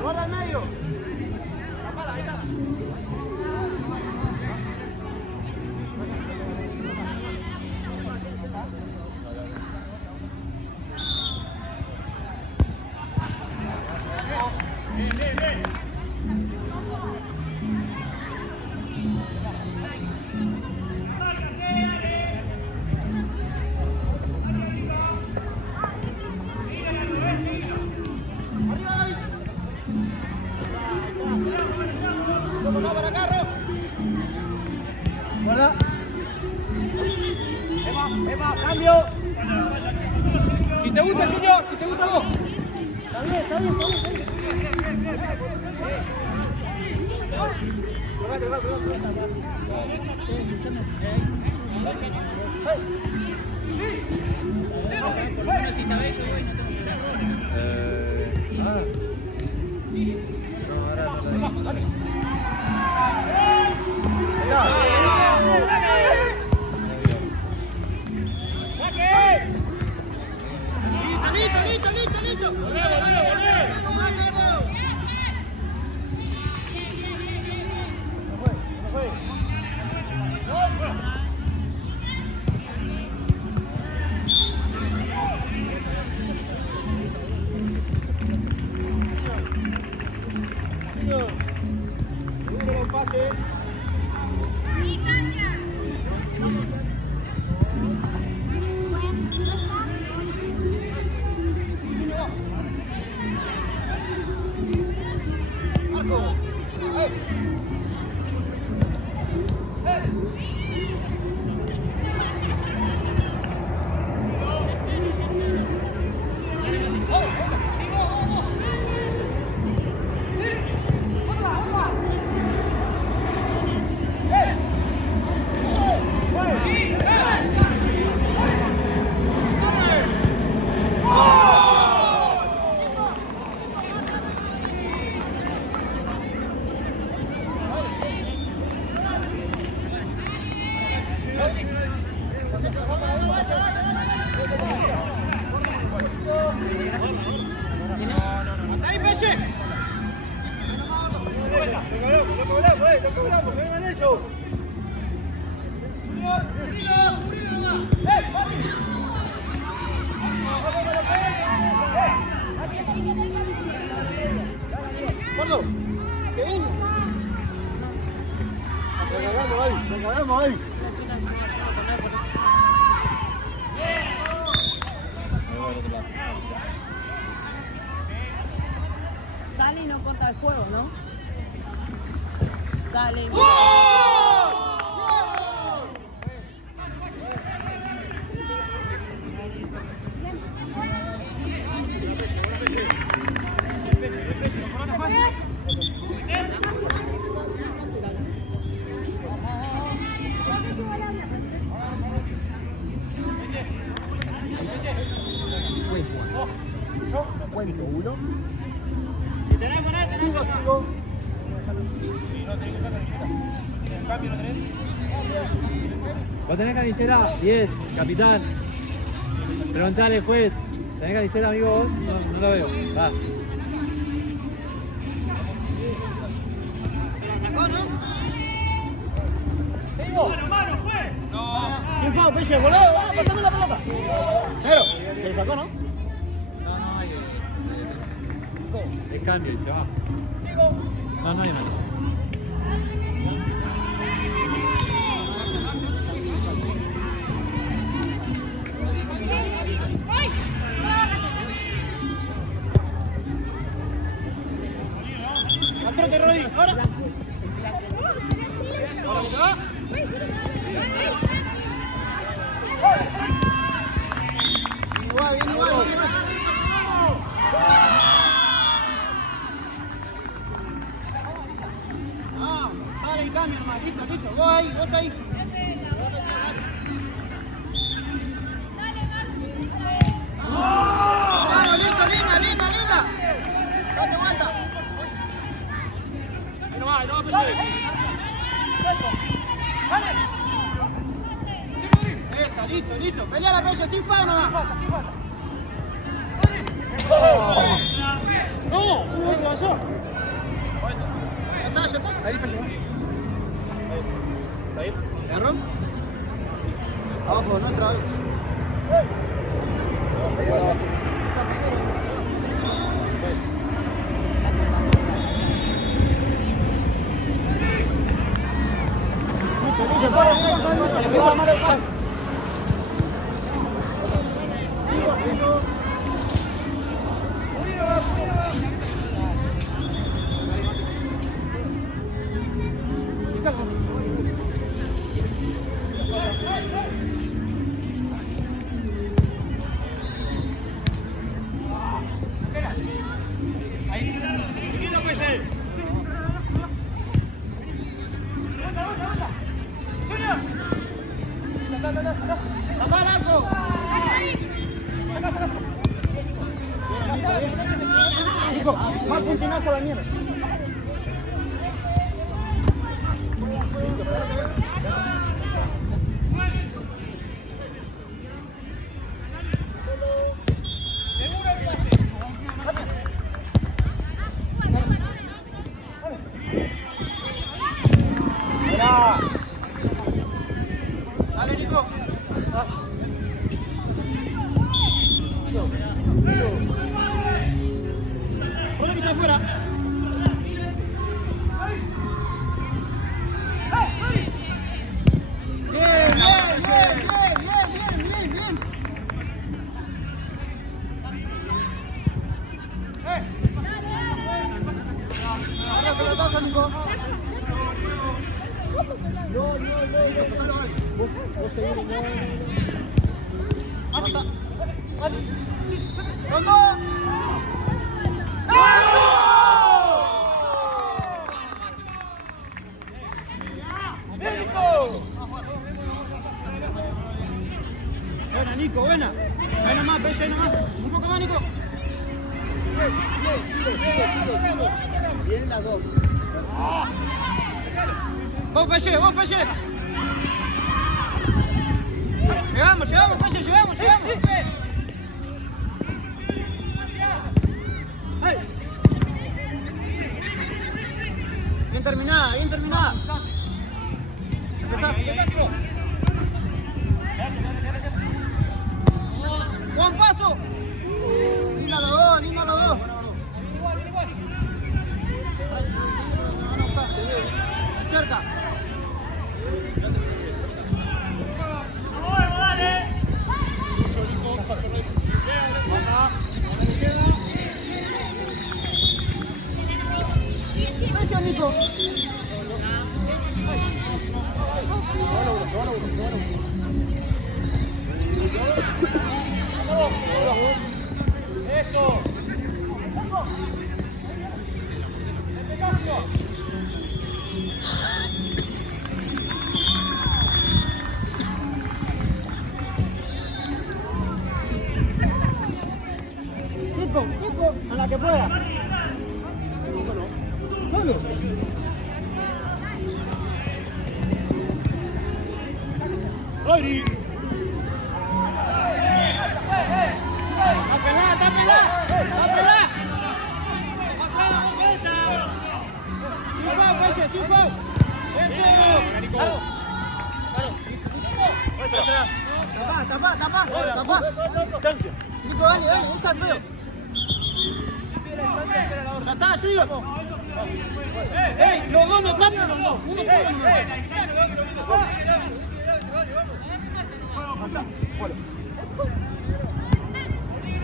Guarda al medio. Ahí está. Eva, cambio. Si te gusta, Junior, si te gusta vos. Está bien. Por lo menos si sabés, yo hoy no tengo que saber. No, ahora no. Listo. Volvé. Regalamos ahí. Sale y no corta el juego, ¿no? Sale y no... Cuento uno. Tenemos. ¿Vos tenés canillera? 10, capitán. Preguntale, juez. ¿Tenés canillera, amigo, vos? No lo veo. Va. ¿La sacó, no? Mano, juez. ¿Quién fue? Peche, boludo. Vamos, pasame la pelota. Cero. ¿Le sacó, no? El cambio y se va. No hay más. Atrás de Rodri, ahora. Ahora, igual. listo, listo. Pelea la Pelle, sin FAO nomás. ¡No! ¡No! Ya está, ya está. Ahí, Pelle. Ahí. ¿Agarró? Abajo, no entra. ¡Papá, Marco! Chico, más puntinas a la mierda. Dale, Nico. Ponle que está afuera. Bien, bien, bien, bien, bien, bien, bien. Ahora pelotazo, Nico. Basta. ¡Vamos! Buena, Nico, buena. Ahí nomás, Pelle, ahí nomás. Un poco más, Nico. Bien las dos. Vos, Pelle, vos, Pelle. Llegamos, llegamos, Pelle, llegamos, llegamos. ¡Hey! Bien terminada, bien terminada. Empezá. Buen paso. Linda los dos, linda los dos. Cerca. Gracias, Nico. Eso. Nico, Nico, a la que pueda. Solo. ¡Ay! ¡Tápela, tápela! ¡Tápela! ¡Para atrás, vuelta! ¡Sin FAO, Pelle, sin FAO! ¡Eso! Tapá, tapá, tapá, tapá. Nico, dale, dale, esa es feo. Ya está, Julio. ¡Ey! Los dos no tapan, los dos. Uno por uno.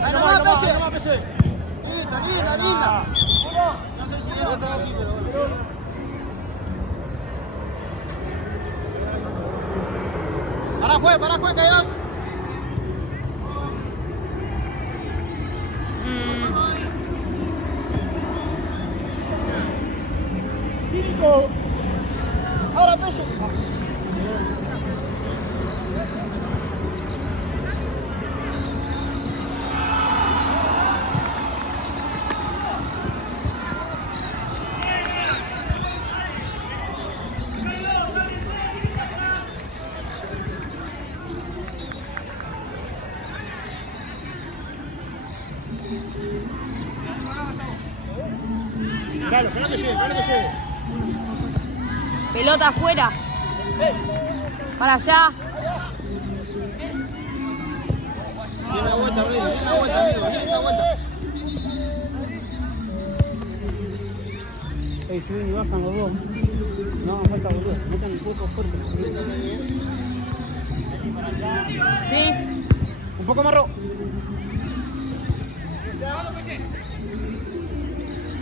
Ahí nomás, Pelle. Linda, linda, linda. No sé si era tan así, pero bueno. Para juez, que hay dos. Nico. Ahora, Pelle. Claro, que no te lleve, que no te lleve. Pelota afuera. Para allá. Viene la vuelta, Rey. Viene la vuelta, amigo. Viene esa vuelta. Ey, suben y bajan los dos. No, falta boludo. Metan el cuerpo fuerte. Sí. Un poco más rojo.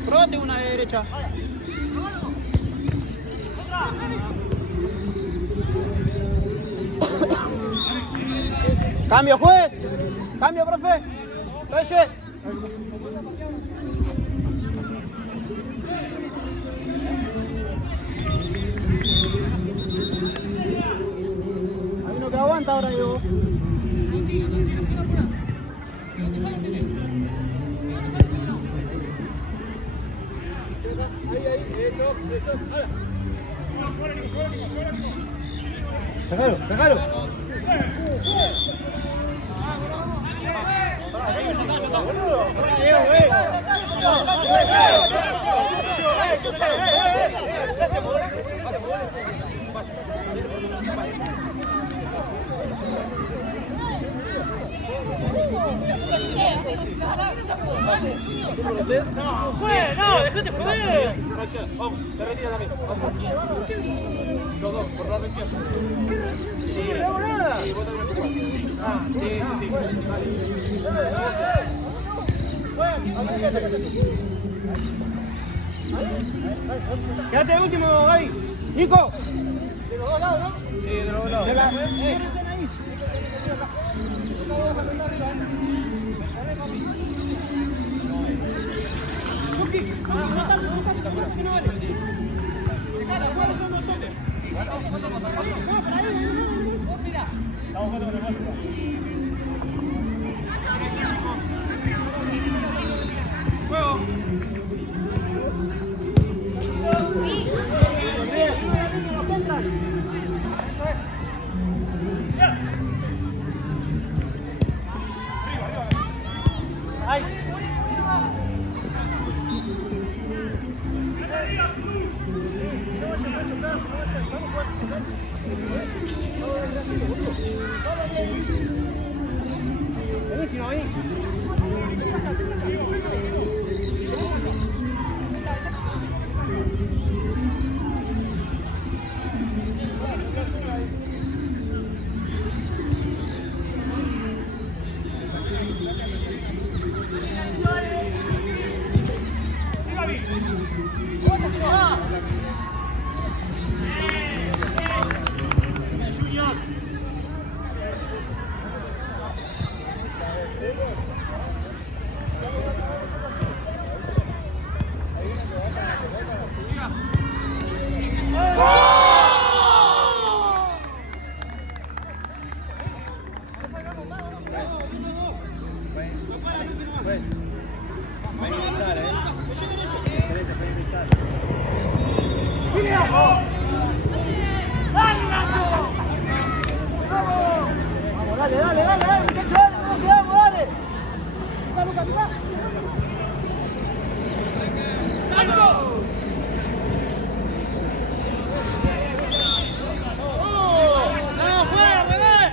Probate una de derecha. Cambio, juez. Cambio, profe. Pelle. Hay uno que aguanta ahora, yo. Sacalo, sacalo. No, déjate joder. Vamos, te retira también. Los dos, por darle el queso. Sí, no hago nada. Sí, vos también. Ah, sí. Quédate de último, Gaby. Nico. De los dos lados, ¿no? Sí, de los dos lados.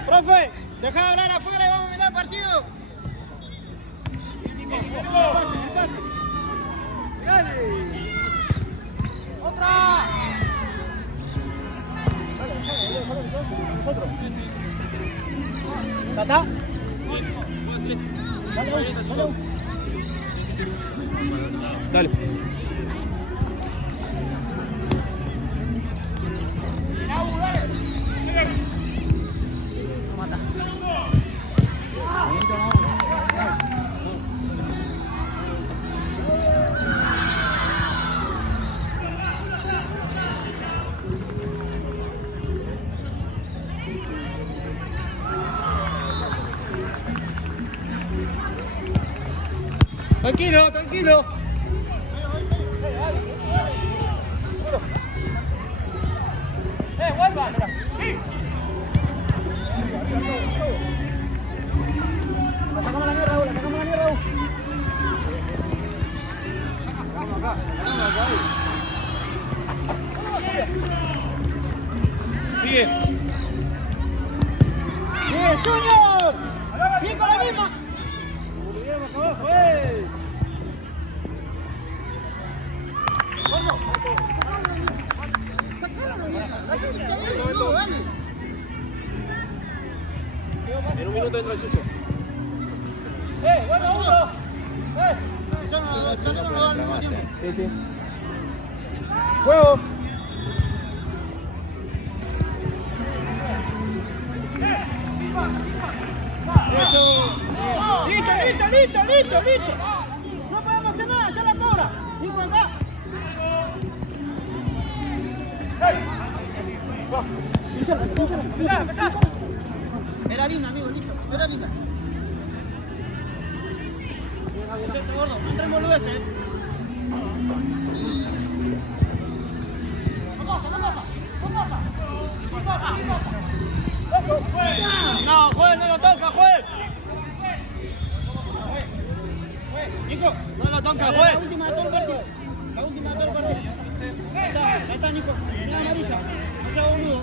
Profe, deja de hablar afuera y vamos a mirar el partido. ¡Otra! ¿Ya está? Dale. Tranquilo, tranquilo. ¡Vuelva! ¡Sí! La sacamos la mierda, Raúl, la sacamos la mierda, Raúl. Vamos acá, vamos acá. Junior! ¡Nico, la misma! abajo, ¡Vamos! ¡Sacalo! ¡Dale! En un minuto entra el suyo. ¡Bueno, uno! Solo no da al mismo tiempo. Sí, sí. ¡Juego! ¡Listo! No podemos hacer nada, ya la cobra. Nico, acá. Era linda, amigo, listo. Era linda. Perfecto, gordo. No entremos boludeces, No, juez, no lo toca, juez. Nico, no lo toca, juez. La última de todo el partido. Ahí está, Nico. Mira amarilla. No sea boludo.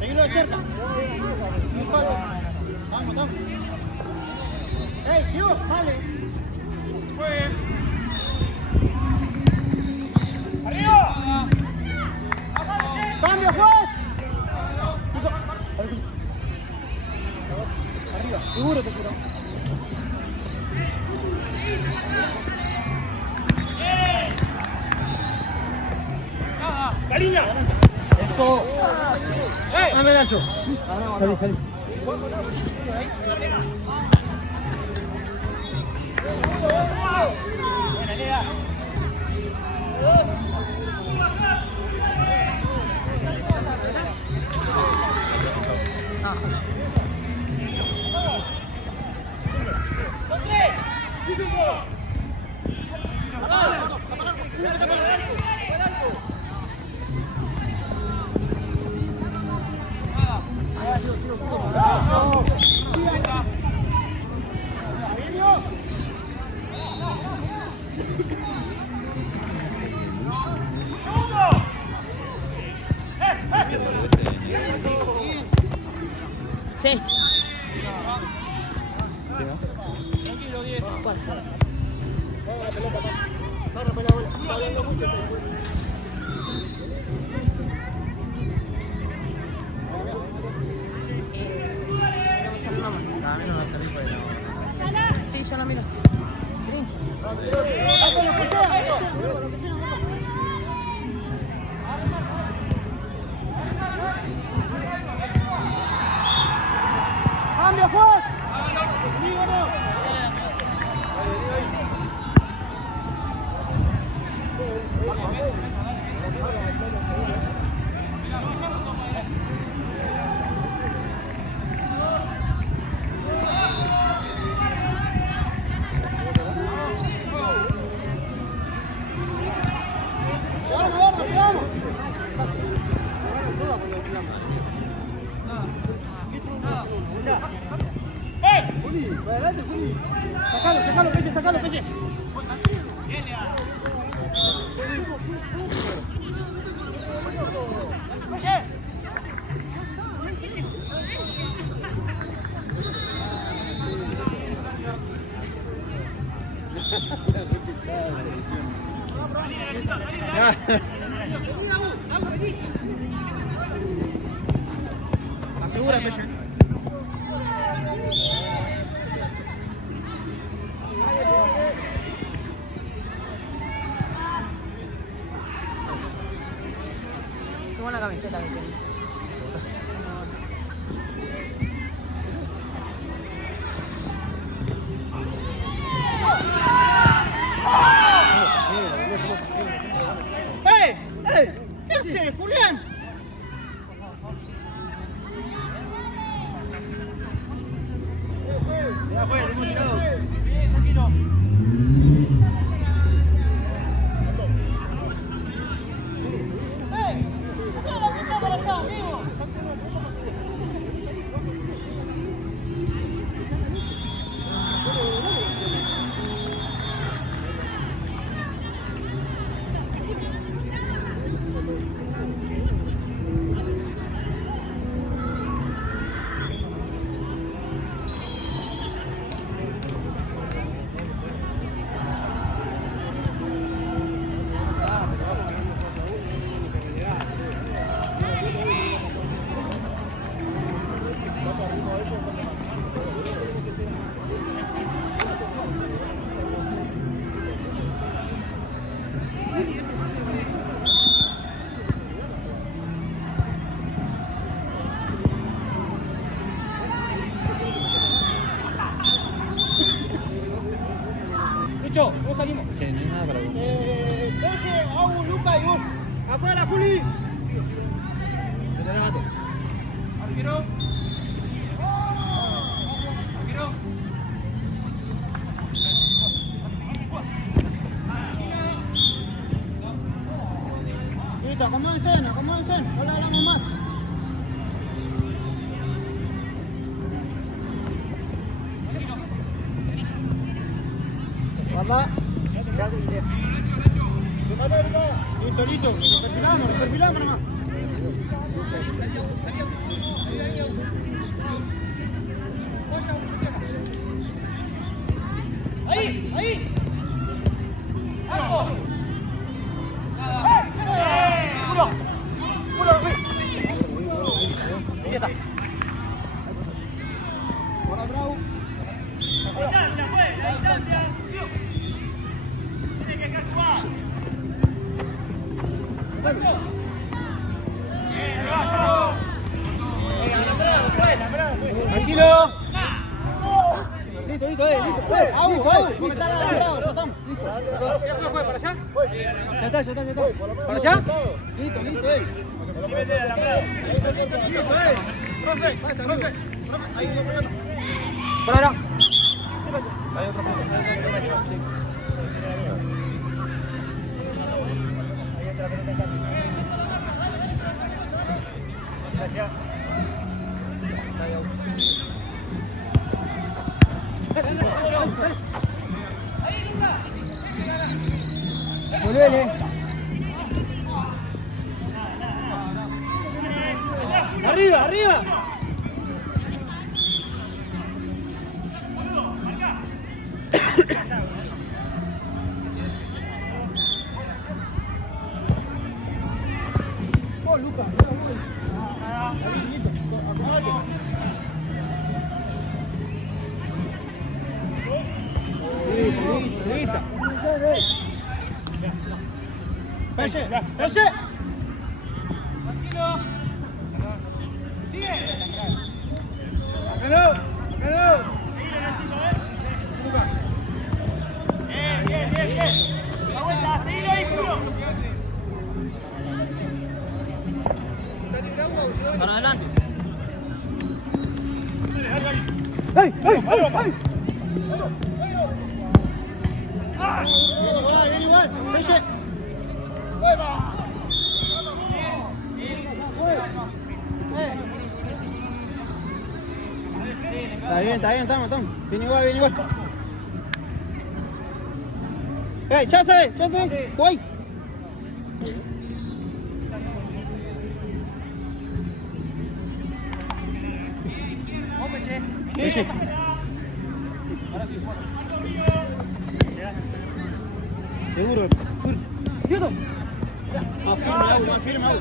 Seguilo de cerca. No falta. Vamos. ¡Ey, Diego! ¡Dale! ¡Arriba! ¡Cambio, juez! Arriba, seguro te quiero. ¡Cariña! Eso. Dame Nacho. Salí. Sí. Tranquilo, 10. A mí no me va a salir por ahí. Sí, yo lo miro. ¡Cambio, juez! Conmigo no. Vamos. Juli, para adelante, Juli. Sacalo, Pelle. Asegura, Pelle. Qué buena camiseta que tiene. ¡Ey! ¿Qué haces, Julián? Ya fue, hemos tirado. Tranquilo. ¡Ey! ¿Por qué la mitad para allá, amigo? Lucho, ¿cómo salimos? Che, no hay nada para vos. Pese, Agu, Luca y vos. Afuera, Juli. Te tenés gato. Arquero. Arquero. Listo, acomódense. No le hablamos más. Guarda. Listo. Nos perfilamos nomás. Ahí. ¡Vamos! Uno, ahí está. Ahora Bravo. La distancia. Tiene que dejar jugar. Tranquilo. Listo. Agu, comentar a Bravo, ya estamos. ¿Ya fue para allá? Ya está. ¿Para allá? Listo. Listo. Profe. Ahí no pelota. Para allá. Gracias. Volvele. Arriba. Oh, Luca, ahí, listo, acomódate. Listo. Pese. Tranquilo. Sigue. Sácalo. Seguile, Nachito, Bien. La vuelta, seguilo ahí, Julio. Para adelante. ¡Ay! Bien igual. Pese. Está bien, estamos. Bien igual. Ya se ve. Voy. Pese. Seguro. ¡Quieto! Más firme, Agu.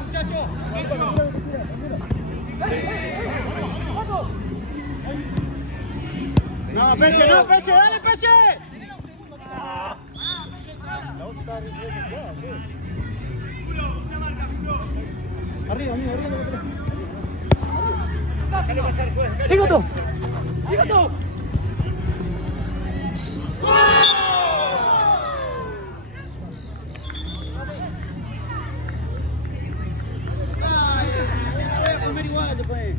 No, Pese, dale, Pese. Arriba, amigo. ¡Sigo tú! Voy a comer igual después.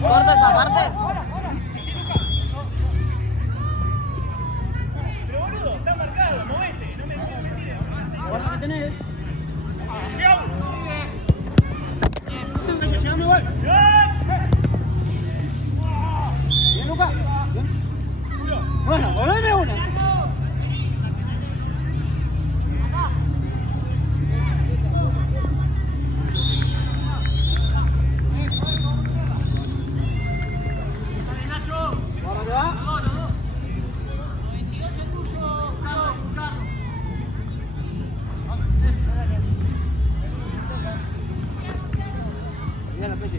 Corta esa parte. Pero boludo, está marcado, movete, no me tires. Guarda que tenés. Llegame igual. Bien, Luca. Bien. Bueno, volveme una. Guarda que va. Mira la Pese.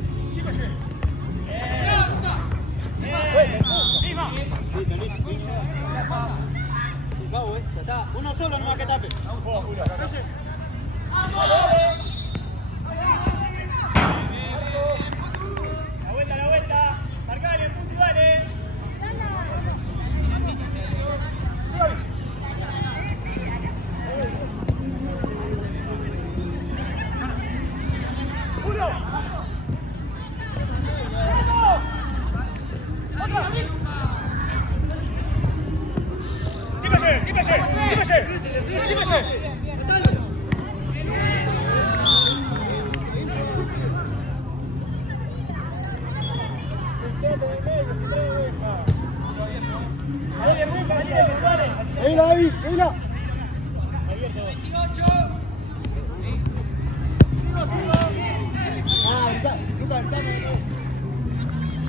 Uno solo nomás que tape. Pese. Ahí, mira.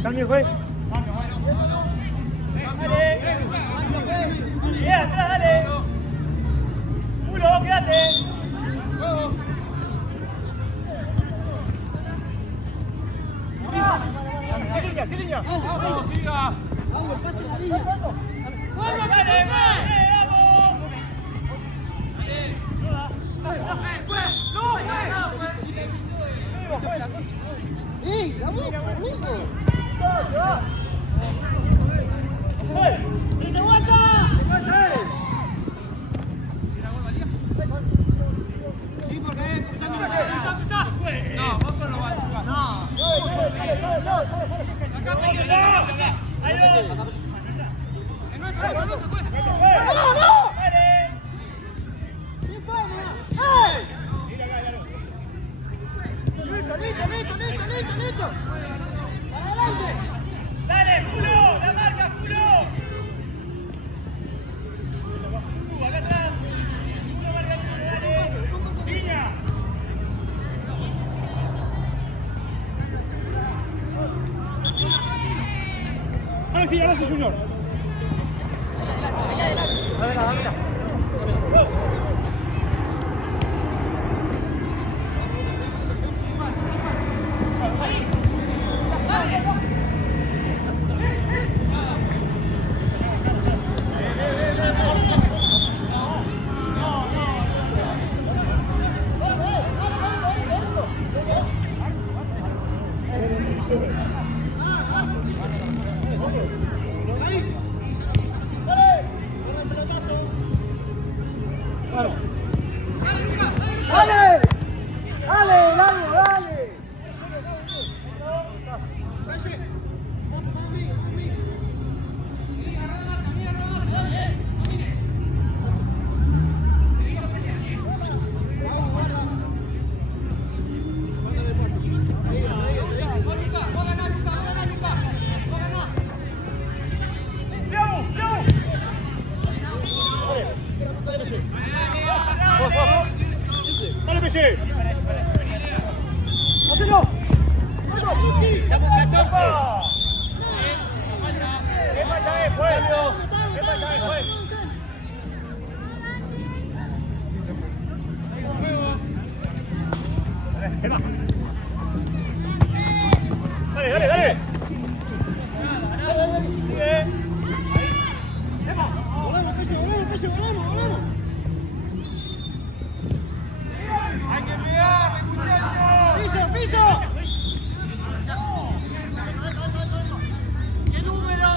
Cambio, juez. Dale. Bien, atrás, dale. Uno, quédate. ¿Qué línea? Vamos, siga. Vamos, pase la línea. ¡Vamos, dale! ¡Vamos! ¡Ey, la boca, buenísimo! ¡Se vuelta! Sí, porque No, vos no lo vas a jugar. No. Ahí va. ¡Vamos! ¿Quién fue? ¡Ey! Listo. Adelante. Dale, culo, la marca, culo. Acá atrás. Culo, marca, culo, dale. Niña. Ahora sí, Junior. Dámela. Dale, Peche. ¡Hacelo! ¡Estamos 14! ¿Qué falta es, Pueblo? ¿Qué falta es, juez? Dale. Sigue. ¡Volamos! Hay que pegar, muchachos. ¡Piso! ¿Qué número?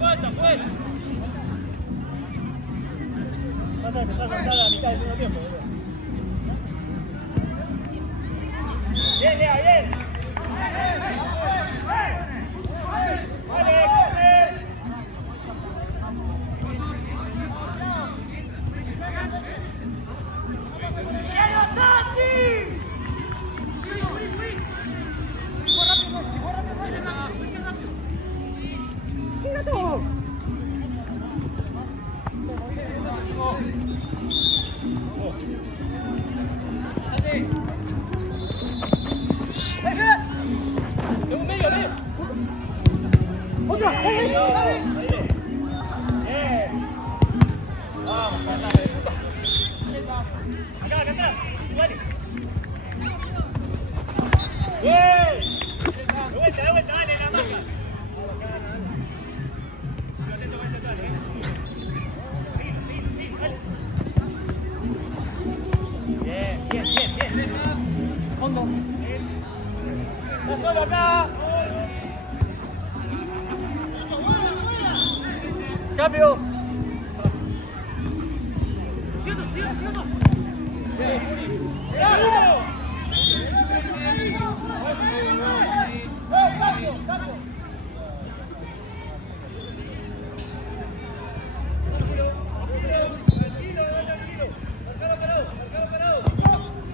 Falta, fuera. Vas a empezar a contar a la mitad del segundo tiempo, boludo. Bien, Lea, bien. Vale, corre. ¡Quiero Santi! Solo acá. Cambio.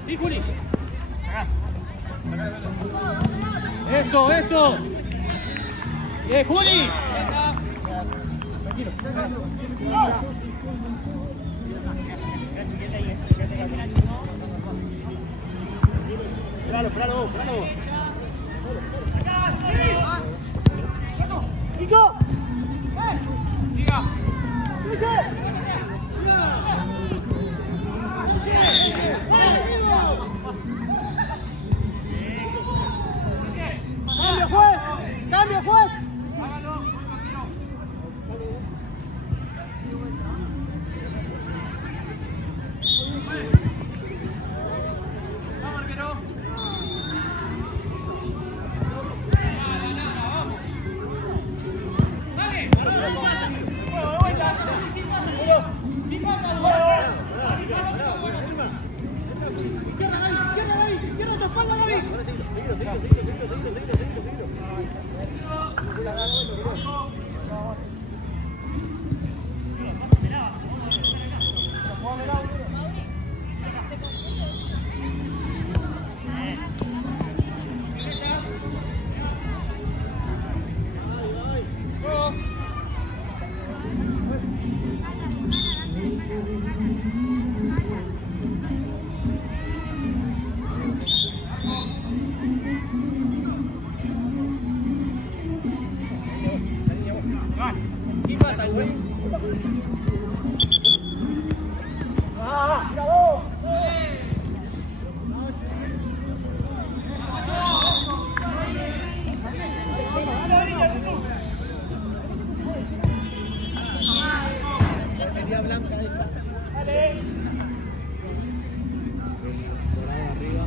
Sí, Juli. Eso, eso. Bien, Juli. Claro, claro, claro. ¡Nico! ¡Siga! ¡Cambio, juez! ¡Cambio, juez! Hágalo, vamos, arquero. Media blanca esa. Dorado arriba.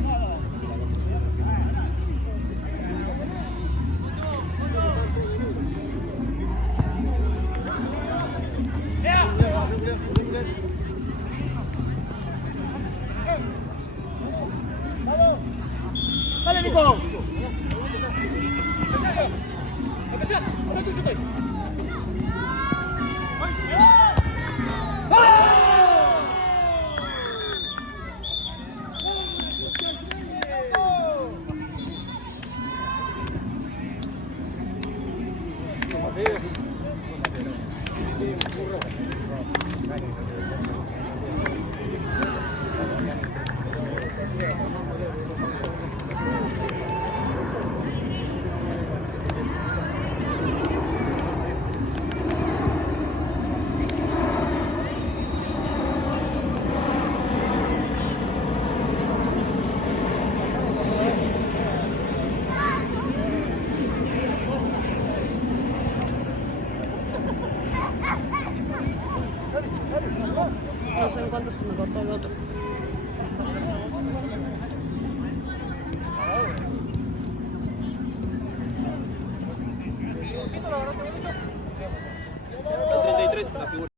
¡Dale, Nico! No sé en cuánto se me cortó el otro. El 33 la figura.